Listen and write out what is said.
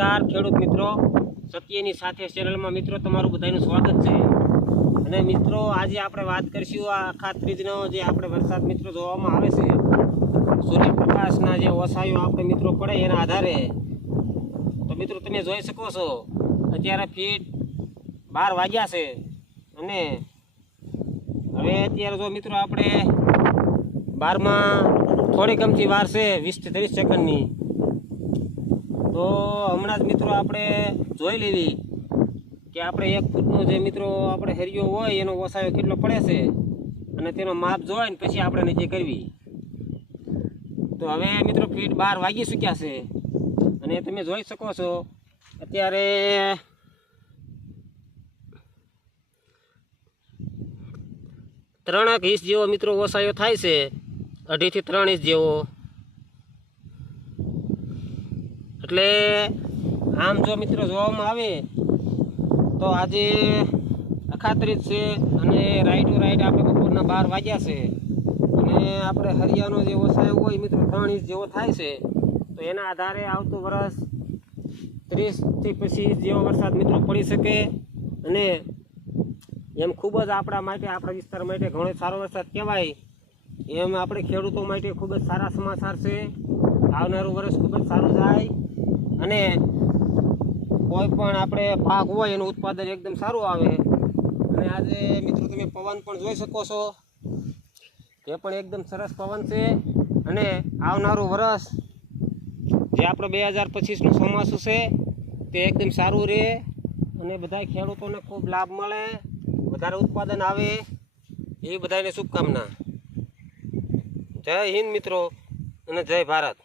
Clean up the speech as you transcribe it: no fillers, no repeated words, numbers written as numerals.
નમસ્કાર ખેડૂત મિત્રો, સત્યની સાથે ચેનલમાં મિત્રો તમારું બધાનું સ્વાગત છે। અને મિત્રો આજે આપણે વાત કરીશું આ અખાત્રીજનો જે આપણે વરસાદ મિત્રો જોવામાં આવે છે, સૂર્યપ્રકાશના જે ઓસાયો આપણે મિત્રો પડે એના આધારે। તો મિત્રો તમે જોઈ શકો છો અત્યારે ફીટ 12 વાગ્યા છે અને હવે અત્યારે જો મિત્રો આપણે 12માં થોડી કમથી વાર છે 20 થી 30 સેકન્ડની। તો હમણાં જ મિત્રો આપણે જોઈ લેવી કે આપણે 1 ફૂટનો જે મિત્રો આપણે હરિયો હોય એનો ઓસાયો કેટલો પડે છે અને તેનો માપ જોઈને પછી આપણે નીચે કરવી। તો હવે મિત્રો ફીટ 12 વાગી ચૂક્યા છે અને તમે જોઈ શકો છો અત્યારે 3 ઇંચ જેવો મિત્રો ઓસાયો થાય છે, 2.5 થી 3 ઇંચ જેવો। એટલે આમ જો મિત્રો જોવામાં આવે તો આજે અખાત્રીજ છે અને રાઈટ આપણે બપોરના 12 વાગ્યા છે અને આપણે હરિયાનો જે ઓસાયો હોય મિત્રો 3 ઇંચ જેવો થાય છે। તો એના આધારે આવતું વર્ષ 30 થી 25 જેવો વરસાદ મિત્રો પડી શકે અને એમ ખૂબ જ આપણા માટે, આપણા વિસ્તાર માટે ઘણો સારો વરસાદ કહેવાય। એમ આપણે ખેડૂતો માટે ખૂબ જ સારા સમાચાર છે। આવનારું વર્ષ ખૂબ જ સારું જાય અને કોઈ પણ આપણે પાક હોય એનું ઉત્પાદન એકદમ સારું આવે। અને આજે મિત્રો તમે પવન પણ જોઈ શકો છો, એ પણ એકદમ સરસ પવન છે અને આવનારું વર્ષ જે આપણો 2025નું ચોમાસું છે તે એકદમ સારું રહે અને બધા ખેડૂતોને ખૂબ લાભ મળે, વધારે ઉત્પાદન આવે, એ બધાને શુભકામના। જય હિન્દ મિત્રો અને જય ભારત।